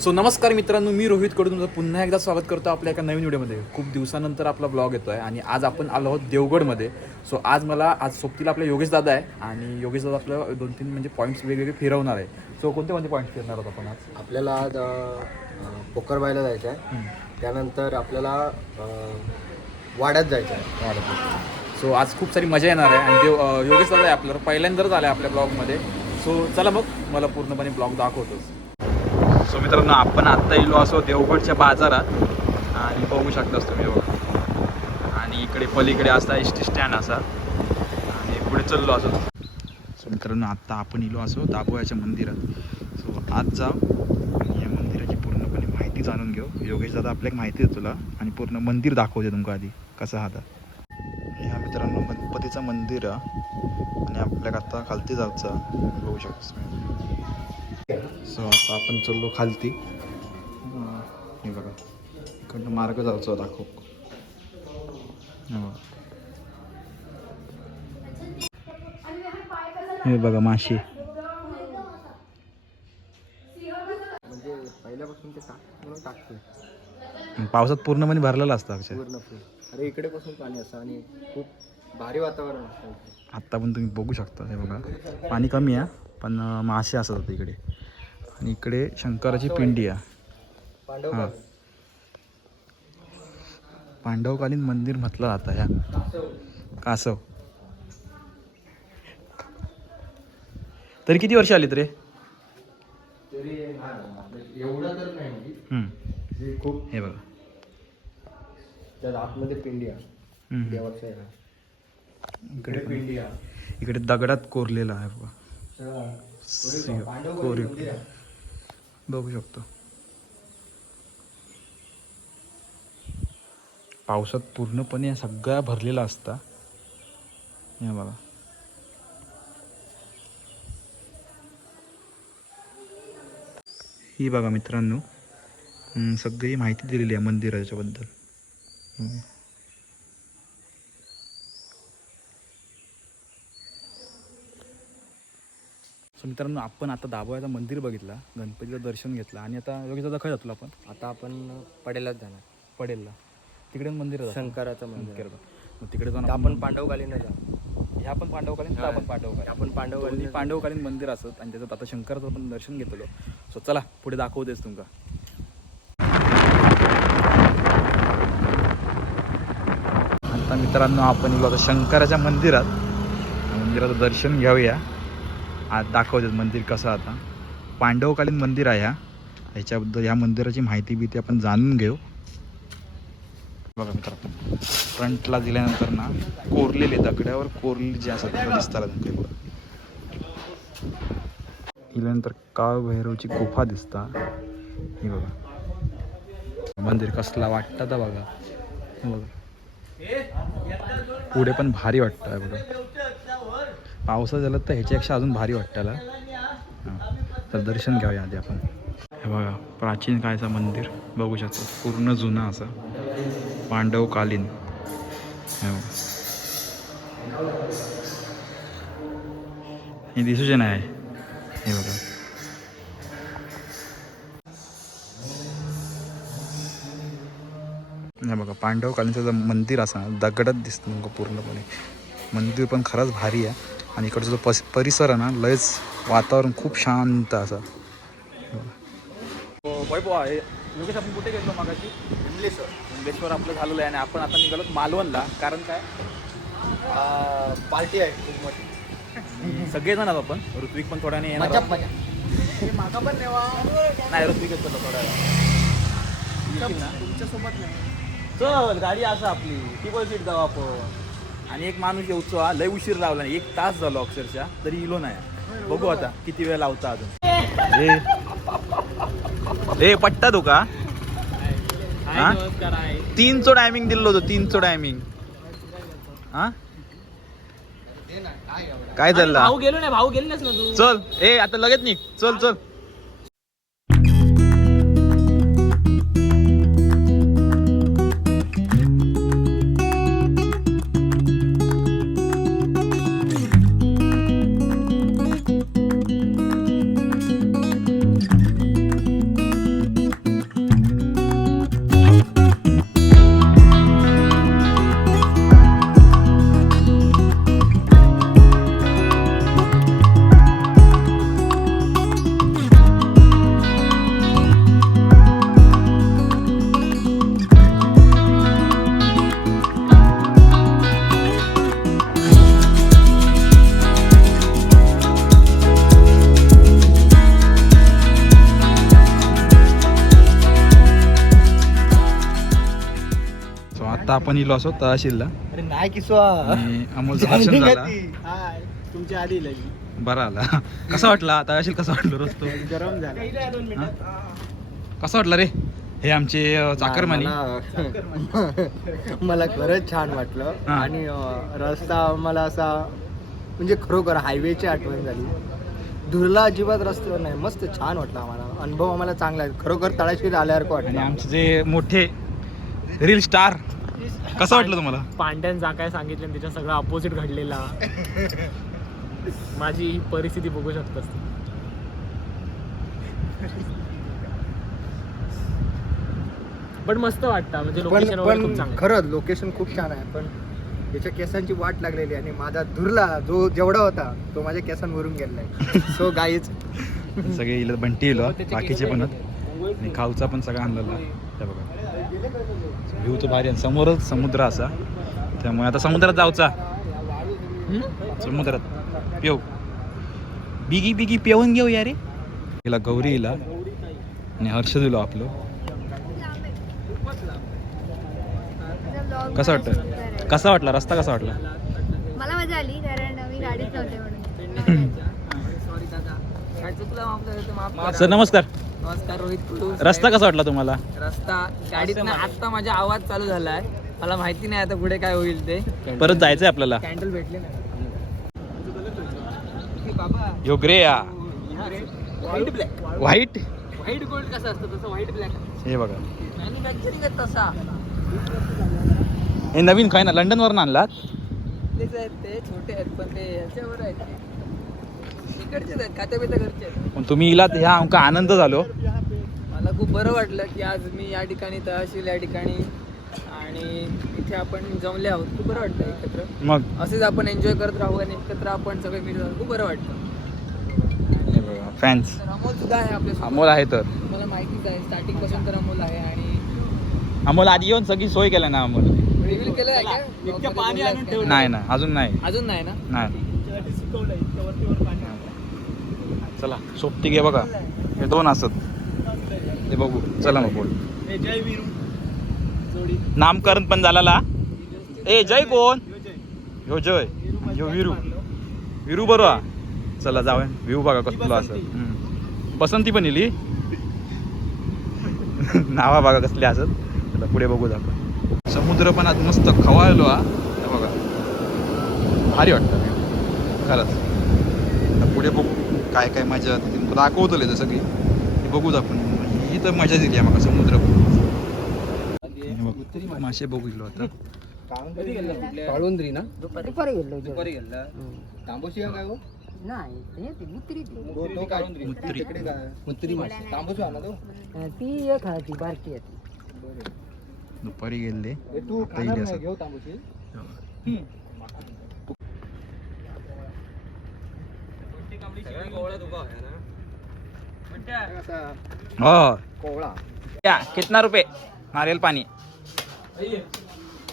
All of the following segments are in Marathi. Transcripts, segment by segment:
सो नमस्कार मित्रांनो मी रोहित कडून तुमचं पुन्हा एकदा स्वागत करतो आपल्या एका नवीन व्हिडिओमध्ये. खूप दिवसानंतर आपला ब्लॉग येतो आहे आणि आज आपण आलो आहोत देवगडमध्ये. सो आज मला आज सोबतीला आपला योगेश दादा आहे आणि योगेश दादा आपल्याला दोन तीन म्हणजे पॉईंट्स वेगवेगळे फिरवणार आहे. सो कोणते कोणते पॉईंट्स फिरणार आहोत आपण आज? आपल्याला आज पोकरबायला जायचं आहे. त्यानंतर आपल्याला वाड्यात जायचं आहे. सो आज खूप सारी मजा येणार आहे. आणि देव योगेश दादा आहे आपल्याला पहिल्यांदाच आलं आहे आपल्या ब्लॉगमध्ये सो चला मग मला पूर्णपणे ब्लॉग दाखवतोच सो मित्रांनो आपण आत्ता इलो असो देवगडच्या बाजारात आणि बघू शकतास तुम्ही बघा आणि इकडे पलीकडे असा एस टी स्टँड असा. आणि पुढे चाललो असो. सो मित्रांनो आत्ता आपण इलो असो दाबोयाच्या मंदिरात. सो आज जाऊ. आणि या मंदिराची पूर्णपणे माहिती जाणून घेऊ. योगेश दादा आपल्याला माहिती आहे तुला. आणि पूर्ण मंदिर दाखवते तुमका आधी. कसं आता. ह्या मित्रांनो गणपतीचं मंदिर. आहे आणि आपल्याला आत्ता खालती जायचं. बघू शकतो सो आता आपण चाललो खालती. हे बघा. इकडनं मार्ग जायचो दाखव हे बघा. हे बघा माशी. म्हणजे पहिल्यापासून ते म्हणून टाकतो पावसात पूर्णपणे भरलेला असतं पूर्ण अरे इकडे पासून पाणी असतं आणि खूप भारी वातावरण असतं. आत्ता पण तुम्ही बघू शकता हे बघा. पाणी कमी आहे पण मासे असतात इकडे. आणि इकडे शंकराची पिंडी आहे. पांडव हां. पांडवकालीन मंदिर म्हटलं जातं ह्या. कासव. तरी किती वर्ष आलीत रे? तरी एवढं तर नाही म्हणजे. खूप हे बघा. त्यात आतमध्ये पिंडी आहे. हम्म, देवाचं आहे इकडे पण- पिंडी आहे. इकडे दगडात कोरलेला आहे बघा. कोरीव. बघू शकतो. पावसात पूर्णपणे सगळा भरलेला असता. हे बघा. ही बघा मित्रांनो सगळी माहिती दिलेली आहे मंदिराच्याबद्दल. सो मित्रांनो आपण आता दाबोळ्याचं मंदिर बघितला गणपतीचं दर्शन घेतलं आणि आता दादा खय जातो आपण? आता आपण पडेलाच जाणार. पडेलला. तिकडे मंदिर शंकराचं मंदिर मग तिकडे जाऊन आपण पांडवकालीन जाऊ. ह्या पण पांडवकालीन आपण पांडवकालीन? आपण पांडवकालीन पांडवकालीन मंदिर असत आणि त्याच्यात आता शंकराचं पण दर्शन घेतलो सो चला पुढे दाखवतेस तुमका. आता मित्रांनो आपण आता शंकराच्या मंदिरात. मंदिराचं दर्शन घेऊया. आज दाखवतात मंदिर कसं आता. पांडवकालीन मंदिर आहे ह्या ह्याच्याबद्दल ह्या मंदिराची माहिती बी आपण जाणून घेऊ. बघा मित्रांनो फ्रंटला दिल्यानंतर ना कोरलेले दगड्यावर कोरलेले जे असतात ते दिसतात दिल्यानंतर काळभैरवची गुफा दिसता. हे बघा. मंदिर कसला वाटतं तर बघा. बघा. पुढे पण भारी वाटतं आहे बघा. पावसा झालं तर ह्याच्यापेक्षा अजून भारी वाटतं हां. तर दर्शन घेऊया आधी आपण. हे बघा प्राचीन काळचं मंदिर. बघू शकतो पूर्ण जुना असं. पांडवकालीन हे दिसूचे नाही. हे बघा. हे बघा पांडवकालीनचं मंदिर असं दगडच दिसतं तुमका पूर्णपणे. मंदिर पण खरंच भारी आहे. आणि इकडचा जो पस परिसर आहे ना लयच वातावरण खूप शांत असं. वैभव आहे. योगेश आपण कुठे गेलो मागाशी? इंग्लिशवर मुंडेश्वर आपलं झालेलं आहे आणि आपण आता निघालो मालवणला. कारण काय? पार्टी आहे खूप मोठी. सगळेजण आहोत आपण. ऋत्विक पण थोड्याने येणार मागा पण नेवा. नाही ऋत्विकच चलो थोड्या तुमच्यासोबत नाही चल गाडी असं आपली. टिबल सीट जाऊ आपण. आणि एक माणूस येऊचो हा. लय उशीर लावला नाही. एक तास झालो अक्षरशः. तरी इलो नाही. बघू आता किती वेळ लावता अजून. ए. ए पट्टा तो का? हा? तीनचो टायमिंग दिलो होतो तीनचो टायमिंग हा? काय चालला भाऊ गेलो नाही भाऊ गेलो ना तू. चल ए आता लगेच निघ. चल चल. आपण इलो असो तहसीलला अरे नाही किसवा आणि अमोलचं दर्शन झाला. तुमच्या आधी बरा आला. कसा वाटला? तहसील कसा वाटलं रस्तो गरम झाला? कसा वाटला रे? हे आमचे चाकरमानी मला- खरंच छान वाटलं. आणि रस्ता मला असा म्हणजे खरोखर हायवेची आठवण झाली. धुरला अजिबात रस्त्यावर नाही. मस्त छान वाटलं आम्हाला. अनुभव आम्हाला चांगला आहे. खरोखर तळाशीर आल्यासारखं आणि वाटलं आमचे जे मोठे रील स्टार कसं वाटलं तुम्हाला? पांड्यान जा काय सांगितलं आणि त्याच्या सगळं अपोजिट घडलेला. माझी ही परिस्थिती बघू शकतस पण मस्त वाटतं म्हणजे लोकेशन वगैरे खूप पण चांगलं. खरंच लोकेशन खूप छान आहे पण त्याच्या केसांची वाट लागलेली आणि माझा धुरला जो जेवढा होता तो माझ्या केसांवरून गेलाय सो गाईच सगळे इला बंटी इलो बाकीचे पण आहेत. आणि खाऊचा पण सगळा आणलेला हे बघा. व्ह्यू तर भारी आहे. समोरच समुद्र असा. त्यामुळे आता समुद्रात जाऊचा. समुद्रात. पिऊ. बिगी बिगी पिऊन घेऊ या रे. हिला गौरी हिला. आणि हर्ष दिलो आपलं. कसं वाटतं? कसा वाटला? रस्ता कसा वाटला? मला मजा आली कारण मी गाडीत नव्हते म्हणून. सर नमस्कार. नमस्कार रोहित कुलू रस्ता कसा वाटला तुम्हाला? रस्ता गाडीत आता माझा आवाज चालू झालाय. मला माहिती नाही आता पुढे काय होईल ते. परत जायचंय आपल्याला. कॅन्डल भेटले ना बाबा. यो ग्रे या. White black white white gold कसं असतं तसं व्हाईट ब्लॅक हे बघा. मॅन्युफॅक्चरिंग आहे तसा. हे नवीन काय ना लंडन वरून आणलात? तेच आहेत ते छोटे आहेत पण ते ह्याच्यावर आहेत आहेत घरचे पण तुम्ही इलात ह्या आमका आनंद झालो. मला खूप बरं वाटलं की आज मी या ठिकाणी तहसील या ठिकाणी आणि इथे आपण जमले आहोत. खूप बरं वाटतं एकत्र. मग? असेच आपण एन्जॉय करत राहू आणि एकत्र आपण सगळे राहू. खूप बरं वाटतं फॅन्स तर अमोल सुद्धा आहे आपल्या अमोल आहे तर. मला माहितीच आहे स्टार्टिंगपासून तर अमोल आहे आणि अमोल आधी येऊन सगळी सोय केल्या ना अमोल? रिव्हील केलं आहे का इतकं पाणी आणून ठेवलं. नाही ना अजून नाही. अजून नाही ना? नाही. चला सोबती घे बघा. हे दोन असत. ते बघू. चला मग बोल. नामकरण पण झाला ए जय कोण? ह्यो जय. ह्यो विरू विरू. बरोबर चला जाऊया. व्ह्यू बघा कसलो असत. बसंती. पण इली नावा बघा कसले असत. चला पुढे बघू आपण. समुद्र पण आज मस्त खवायलो हा. हे बघा. भारी वाटतं. खरंच. पुढे बघू. काय काय मजा येते ती तुला दाखवतले तर सगळी. ती बघूच आपण. ही तर मजा दिली आम्हाला समुद्र हे बघ, मासे बघू गेलो आता ना? दुपारी गेलो दुपारी गेला. तांबूशी काय हो नाही मुत्री तो. तो काय? मुत्री. तिकडे काय मुत्री मासे. तांबूशी आणा तो? ती एक ती बारकी आहे दुपारी गेले. तू हो. कोवळा कितना रुपये? नारियल पाणी.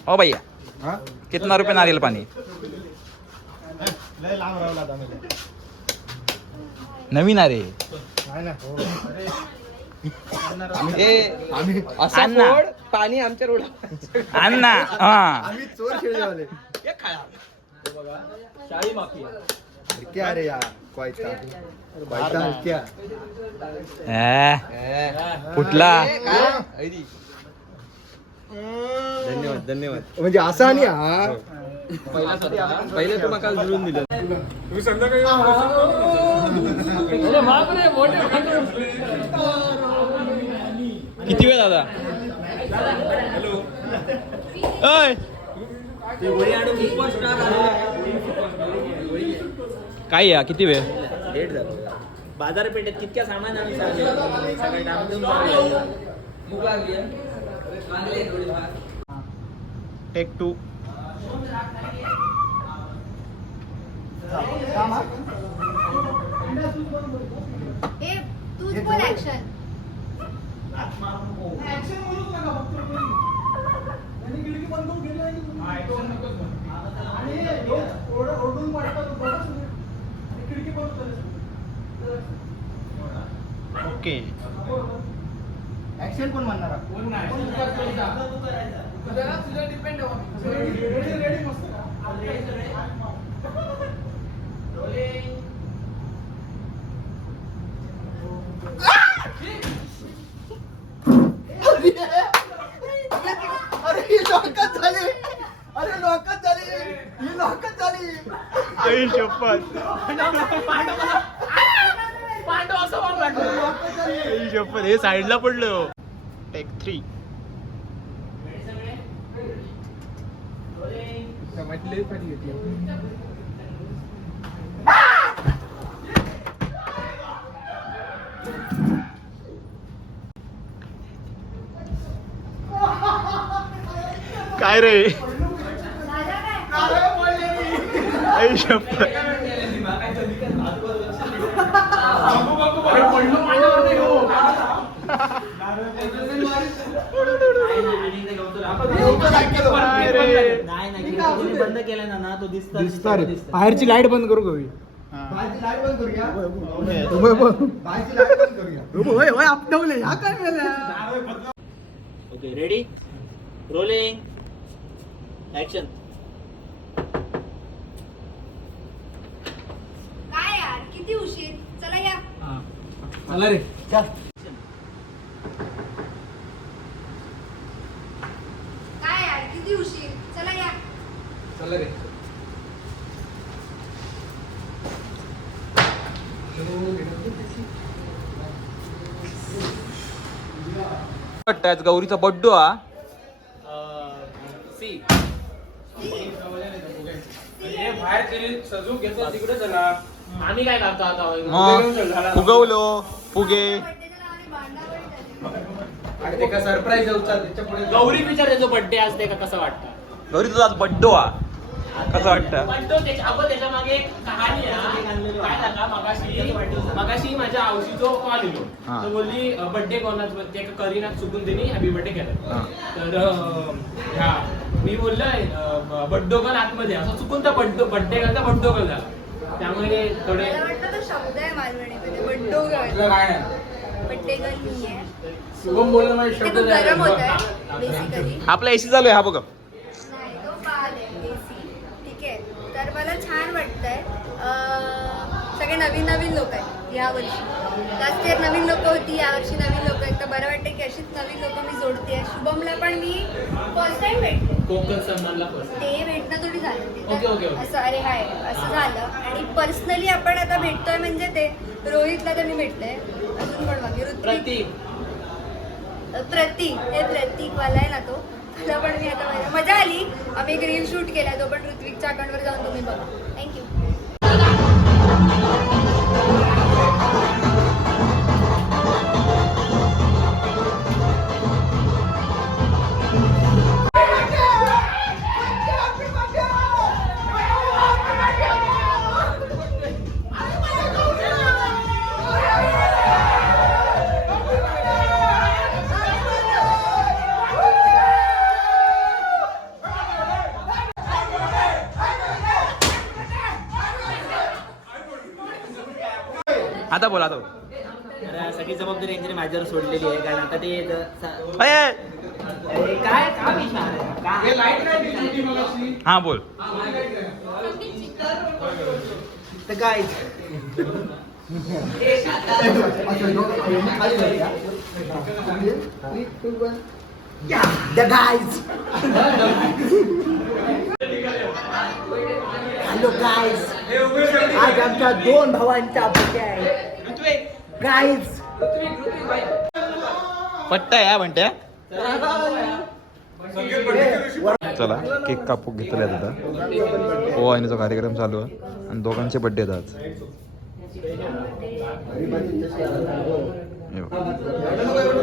हो भैया. हा? कितना रुपये नारियल पाणी? नवीन आहे रे. नाही ना आम्ही असा आण ना. फोड, पाणी आमच्या रोड आण ना हा. आम्ही चोर खेळले क्या रे यार कोयता कोयता फुटला धन्यवाद धन्यवाद। म्हणजे असा हा। पहिले तू मका जुळून दिलं किती वेळ दादा? काय या किती वेळ? बाजारपेठेत कितक्या सामान आम्ही सगळं डांबून टेक टू ए तूच बोल ऍक्शन ओके. ऍक्शन कोण म्हणणार अरे ही लॉकच झाली अरे लॉकच झाली ही लॉकच झाली हे साईडला पडलं. टेक थ्री काय रे आई शपथ काय रे? नाही नाही गिरवतो बंद केलं ना ना तो दिसतो दिसता रे बाहेरची लाइट बंद करू कवी ओके. रेडी रोलिंग ऍक्शन काय यार किती उशीर? चला या. चला रे. काय यार किती उशीर? चला या. चला रे. वाटतं आज गौरीचा बड्डो हा. सी. आम्ही काय करतो आता? फुगवलो फुगे. अरे ते का सरप्राईज देऊचा त्याच्या पुढे गौरी विचार जो बर्थडे असते का कसं वाटतं? गौरी तुझा आज बड्डो हा कसं वाटतं? त्याच्या अगं त्याच्यामागे एक कहाणी आहे काय झाला? मगाशी मगाशी माझ्या आवशीचो कॉल येतो. हा. तो बोलली बर्थडे कोणाच? ते एका करीनात चुकून त्यांनी हॅपी बर्थडे केला. तर ह्या मी बोललोय बड्डो कल आतमध्ये असं चुकून त्या बड्डो बड्डे करता बड्डो कल झाला. त्यामुळे थोडे मला वाटतं तो शब्द आहे मालवणीमध्ये बड्डो तुला काय नाही बड्डे गर्ल मी आहे शुभम बोलणं माझे ते शब्द खूप झाले. गरम होत आहे बेसिकली आपला एसी चालू आहे हा बघ. नाही तो बाल आहे एसी ठीक आहे. तर मला छान वाटतंय अं, सगळे नवीन नवीन लोक आहेत या वर्षी. लास्ट इयर नवीन लोक होती यावर्षी नवीन लोक आहेत. तर बरं वाटतं की अशीच नवीन लोक मी जोडते. शुभमला पण मी फर्स्ट टाइम भेटते. कोकण सन्मानला ते भेटणं थोडी झालं ते ओके, ओके, तर ओके. असं अरे हाय असं झालं. आणि पर्सनली आपण आता भेटतोय म्हणजे ते रोहितला तर मी भेटले. अजून पण बाकी? ऋत्विक. प्रतीक. प्रतीक. हे प्रतीकवाला आहे ना तो. त्याला पण मी आता. मजा आली. आम्ही एक रील शूट केला तो पण ऋत्विकच्या अकाउंटवर जाऊन तुम्ही बघा. थँक्यू आता बोला. तर सगळी जबाबदारी यांच्याने माझ्यावर सोडलेली आहे कारण आता ते ज- अरे काय आहे? काय? हा बोल तर काय. हॅलो गाईज आज आमच्या दोन भावांचा बर्थडे आहे गाईज पट्टा या म्हणत्या चला केक कापू घेतले आता हो आणि जो कार्यक्रम चालू आहे. आणि दोघांचे बड्डे आहेत आज. हे बघ.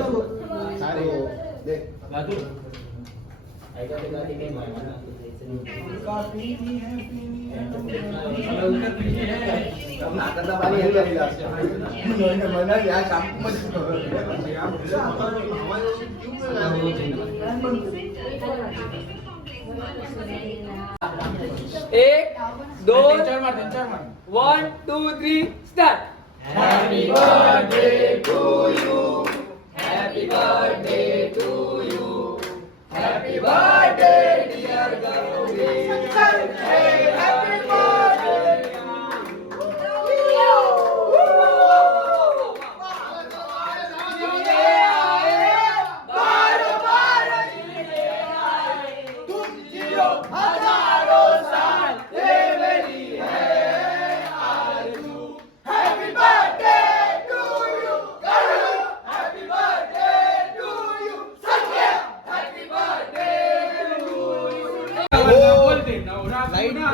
एक दोन one two three start. Happy birthday to you happy बोलते नवरा पुन्हा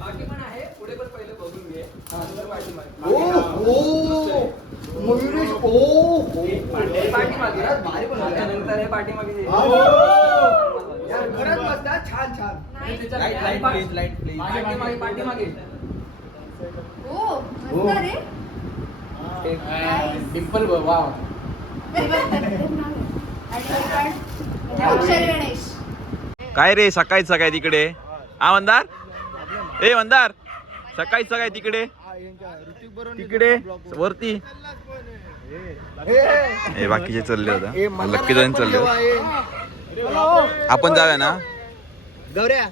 बाकी पण आहे पुढे पण पहिले बघून घे मयुरेश ओ पाठीमागे त्यानंतर हे पाठीमागे खरंच मस्त हा, छान छान लाइट प्लीज लाइट प्लीज पाठीमागे पाठीमागे हो मस्त रे डिंपल वा आणि अक्षर गणेश काय रे सकाळी सकाळी तिकडे? हा मंदार? ए मंदार सकाळी सकाळी तिकडे? तिकडे? वरती? हे बाकीचे चालले होता लक्की जण चालले. आपण जाऊया ना? गौऱ्या.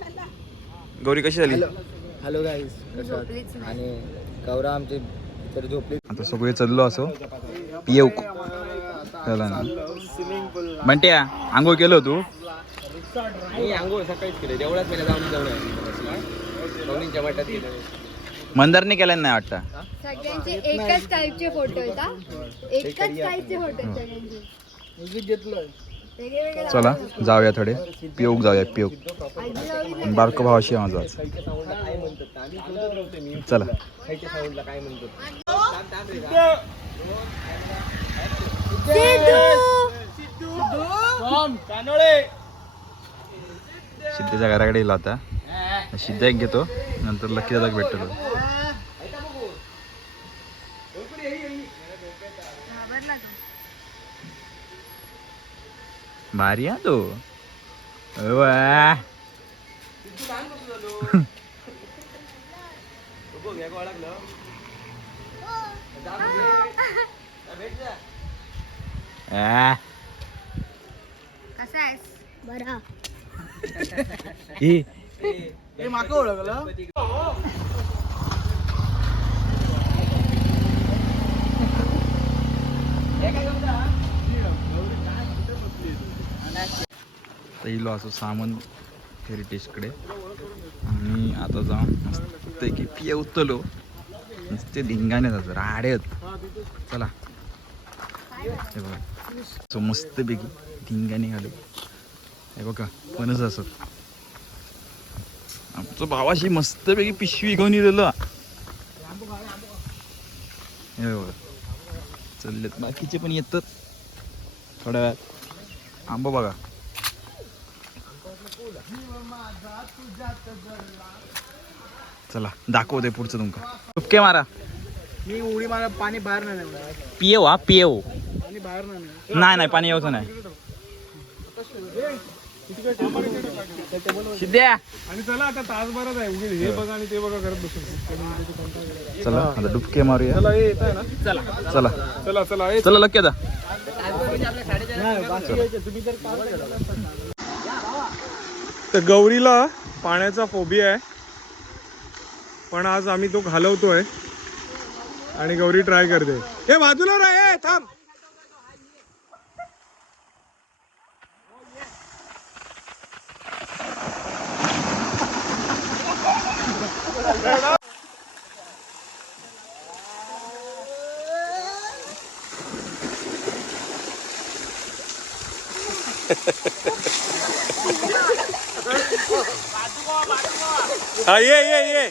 गौरी कशी झाली? हॅलो. नाही. आणि गौरा आमची तर झोपली. आता सगळे चाललो असो. पियऊ चला ना स्विमिंग पूल म्हणते आंघोळ केलं तू? मी आंघोळ सकाळीच केले. जाऊन जाऊन दोन्हीच्या वाट्यात गेलं मंदारने केलं नाही वाटतं? सगळ्यांचे एकच टाईपचे फोटो. एकच टाईपचे फोटो सगळ्यांचे. चला जाऊया थोडे. पिऊक जाऊया पिऊक. बारको भावाशी आहे माझा चला. सिद्धेच्या घराकडे गेला आता सिद्धा एक घेतो नंतर लक्की दादा भेटतो. तो. घाबरला तो. भारी हा. तो वा. आ. कसा आहेस? बरा. हे. माका ओळखलं? इलो असो सामंत हेरिटेजकडे आणि आता जाऊन मस्त की पिये उतलो नुसते धिंगाणे जातात राडे आहेत. चला. हे बघा. सो मस्तपैकी धिंगा घालू हे बघा पणच असत. आमचं भावाशी मस्तपैकी पिशवी घेऊन येलेलं हे बघा चाललेत. बाकीचे पण येतात. थोड्या वेळात. आंबा बघा. चला दाखवते पुढचं तुमका. चुपके मारा. मी उडी मला पाणी बाहेर नाही नेणार. पिये हा पिये पाणी बाहेर नाही नेणार. नाही नाही पाणी यायचं नाही. सिद्ध्या आणि चला आता तासभरात आहे. उगीच हे बघा आणि ते बघा करत बसून चला आता डुबके मारूया. चला हे येत आहे ना? चला. चला. चला हे चला लक्की आता. तर गौरीला पाण्याचा फोबिया आहे. पण आज आम्ही तो घालवतोय. आणि गौरी ट्राय करते. हे बाजूला रे हे थांब. हा ये ये ये.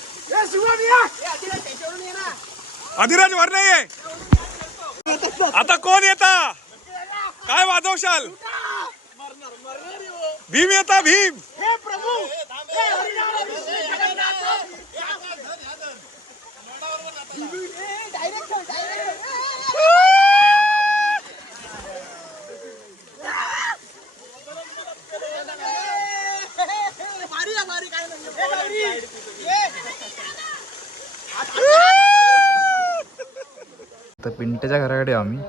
अधिराज वर नाही आता कोण येता? काय वाजवशाल? भीम येता भीम. तर पिंटेच्या घराकडे आम्ही.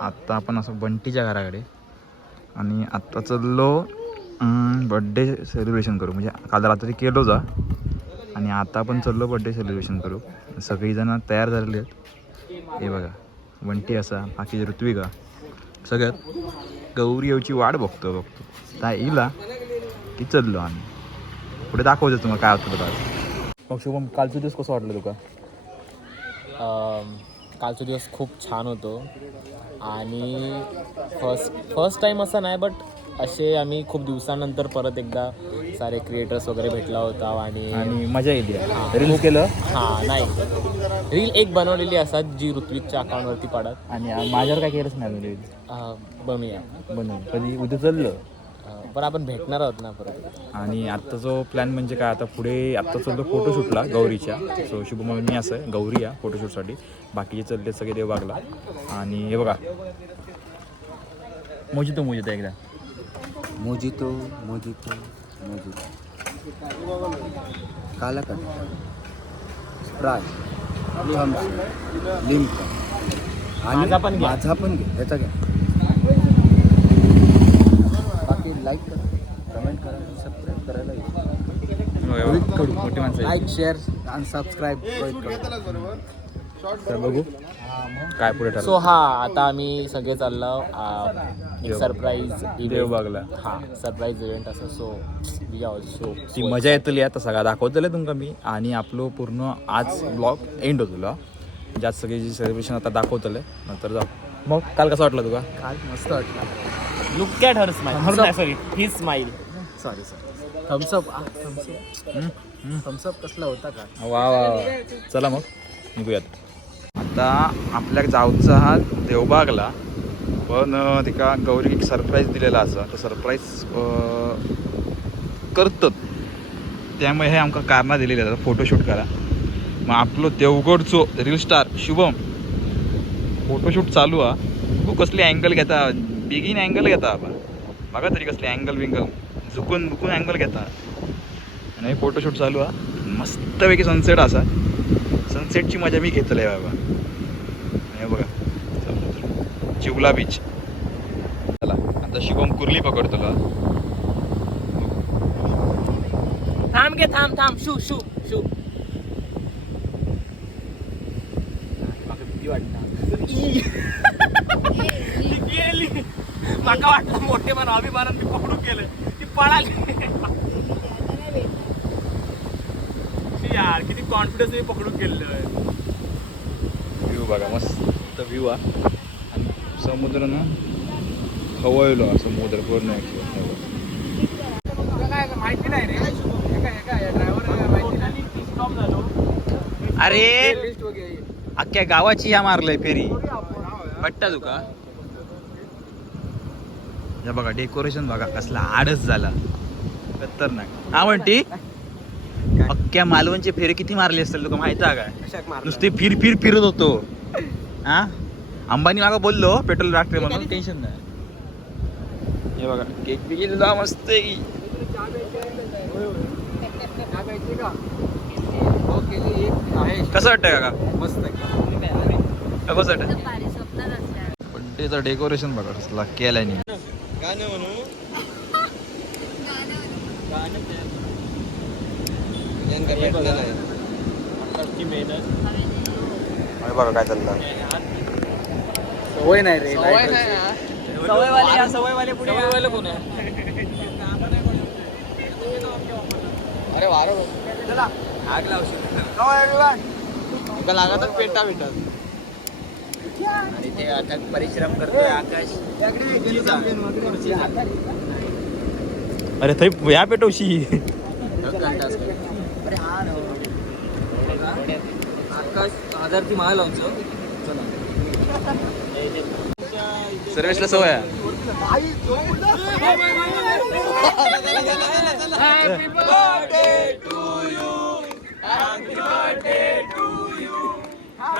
आत्ता आपण असं बंटीच्या घराकडे. आणि आत्ता चाललो बड्डे सेलिब्रेशन करू. म्हणजे काल रात्री केलो जा. आणि आता आपण चाललो बड्डे सेलिब्रेशन करू. सगळीजणं तयार झालेली आहेत. हे बघा वंटी असा बाकीचे ऋत्विका. सगळ्यात गौरी येऊची वाट बघतो बघतो. त्या येईला की चाललो आम्ही. पुढे दाखवतो तुम्हाला काय होतं आज मग शुभम कालचा दिवस कसं वाटलं तुका कालचा दिवस खूप छान होतो. आणि फर्स्ट फर्स्ट टाईम असं नाही बट असे आम्ही खूप दिवसानंतर परत एकदा सारे क्रिएटर्स वगैरे भेटला होता आणि मजा येईल रील्स केलं? हां नाही. रील एक बनवलेली असतात जी ऋत्विकच्या अकाउंटवरती पडत. आणि माझ्यावर काय केलंच नाही रील अं, बनवूया. बनवून. कधी? उद्या चाललं. पण आपण भेटणार आहोत ना परत. आणि आत्ता जो प्लॅन म्हणजे काय आता पुढे आत्ता चालतो फोटोशूटला गौरीच्या सो शुभम मी असं गौरी या फोटोशूटसाठी बाकीचे चालले सगळे देवबागला आणि हे बघा. मोजितो मोजितो एकदा. Mojito mojito mojito. Kala khatta स्प्राय link आणि माझा पण घ्या. माझा पण घे ह्याचा घ्या बाकी लाईक करा कमेंट करा आणि सबस्क्राईब करायला नका. मोठी माणसं आहेत. लाईक शेअर आणि सबस्क्राईब तर बघू. काय पुढे सो हा आता आम्ही सगळे चाललो अं, एक सरप्राईज देवबागला. हा सरप्राईज इव्हेंट असं सो वी ऑल्सो ती मजा येतली आता सगळा. दाखवतले तुमका मी. आणि आपलं पूर्ण आज ब्लॉग एंड होतलो ज्यात सगळे जे सेलिब्रेशन आता दाखवतले नंतर जाऊ. मग काल कसं वाटलं तुका? काल मस्त वाटलं. Look at her smile sorry he smile sorry sorry thumbs up thumbs up ah, कसला होता का? वा वा वा. चला मग निघूयात. आता आपल्या जाऊचा हा देवबागला पण तिका गौरी एक सरप्राईज दिलेला असा. तो सरप्राईज करतात. त्यामुळे हे आमकां कारणां दिलेली आसा फोटोशूट करा. मग आपलो देवगडचो रील स्टार शुभम फोटोशूट चालू हा. तू कसली अँगल घेता? बेगीन अँगल घेता आपण. बघा तरी कसली अँगल बिंगल. झुकून झुकून अँगल घेता. आणि फोटोशूट चालू हा. मस्तपैकी सनसेट असा. सनसेटची मजा मी घेतली आहे बाबा. हे बघा. समुद्र चिवला बीच चला आता शिवम कुर्ली पकडतो थांब घे थांब थांब. शू शू शू. वाटलं मोठे पण अभिमानात मी पकडून गेलं पळाली. यार किती कॉन्फिडन्स मी पकडून गेलं व्ह्यू बघा मस्त व्ह्यू आणि समुद्र ना खवळलो समुद्र पूर्ण. माहिती नाही रे? ड्रायव्हर माहिती नाही. स्टॉप झालो. अरे! अख्ख्या गावाची ह्या मारलंय फेरी. पट्टा तुका हे बघा डेकोरेशन बघा कसला आडच झाला. खतरनाक. हा म्हणती अख्ख्या मालवणचे फेरे किती मारले असतील तुका माहिती आहे काय नुसते फिर फिर फिरत होतो. हा? अंबानी मागा बोललो पेट्रोल लागते म्हणून. टेन्शन नाही. हे बघा केक बी गेलेला मस्त की. का हो कसं वाटतंय काका? मस्त आहे. का कसं वाटतं स्वप्नात असल्या बड्डेचं केलाय नी बघा. काय चाललं. सवय नाही रे सवयवाले सवयवाले पुढे सवयवाले आहे? अरे वारो. चला आग लावशील. लागतच पेटा भेटत. आणि ते आता परिश्रम करतोय आकाश. अरे थंय ह्या पेटवशी. आकाश लावचो चला. सर्वेशला सवय आहे.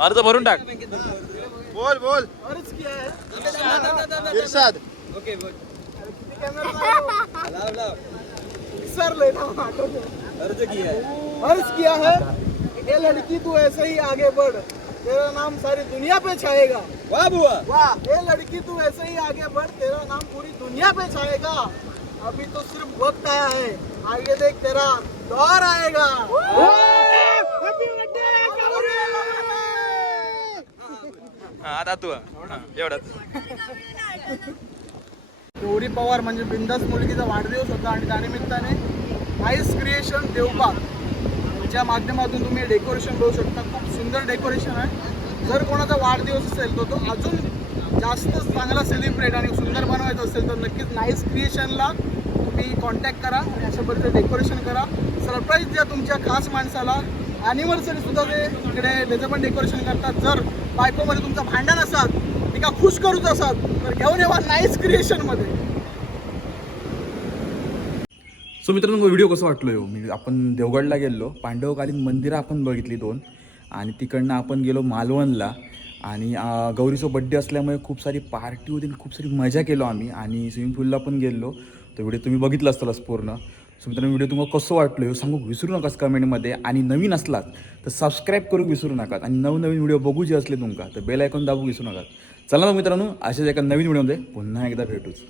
अर्ज भरून टाक. बोल बोल. इरशाद. अर्ज किया है? ये लड़की तू ऐसे ही आगे बढ़। तेरा नाम सारी दुनिया पे छाएगा। वाह बुआ। वाह ये लड़की तू ऐसे ही आगे बढ़ तेरा नाम पूरी दुनिया पे छाएगा। अभी तो सिर्फ वक्त आया है। आगे देख तेरा दौर आएगा। हा, आता तू हा, एवढंच. गौरी पवार म्हणजे बिंदास मुलगीचा वाढदिवस होता आणि त्यानिमित्ताने आईस क्रिएशन देवबाग च्या माध्यमातून तुम्ही डेकोरेशन बघू शकता. खूप सुंदर डेकोरेशन आहे. जर कोणाचा वाढदिवस असेल तर तो अजून जास्त चांगला सेलिब्रेट आणि सुंदर बनवायचा असेल तर नक्कीच नाईस क्रिएशनला तुम्ही कॉन्टॅक्ट करा आणि अशा पद्धतीने डेकोरेशन करा. सरप्राईज द्या तुमच्या खास माणसाला. ॲनिव्हर्सरीसुद्धा ते इकडे त्याचं पण डेकोरेशन करतात. जर बायकोमध्ये तुमचं भांडण असाल एका खुश करूच असाल तर घेऊन येवा नाईस क्रिएशनमध्ये सो मित्रांनो व्हिडिओ कसं वाटलो हो मी आपण देवगडला गेलो. पांडवकालीन मंदिरं आपण बघितली दोन. आणि तिकडनं आपण गेलो मालवणला. आणि गौरीचा बड्डे असल्यामुळे खूप सारी पार्टी होती आणि खूप सारी मजा केलो आम्ही. आणि स्विमिंग पूलला पण गेलो. तो व्हिडिओ तुम्ही बघितला असतालच पूर्ण. सो मित्रांनो व्हिडिओ तुम्हाला कसं वाटलं हे सांगू विसरू नकाच कमेंटमध्ये. आणि नवीन असलात तर सबस्क्राईब करू विसरू नका. आणि नवनवीन व्हिडिओ बघू जे असले तुमका तर बेल ऐकून दाबू विसरू नका. चला मग मित्रांनो अशाच एका नवीन व्हिडिओमध्ये पुन्हा एकदा भेटूच.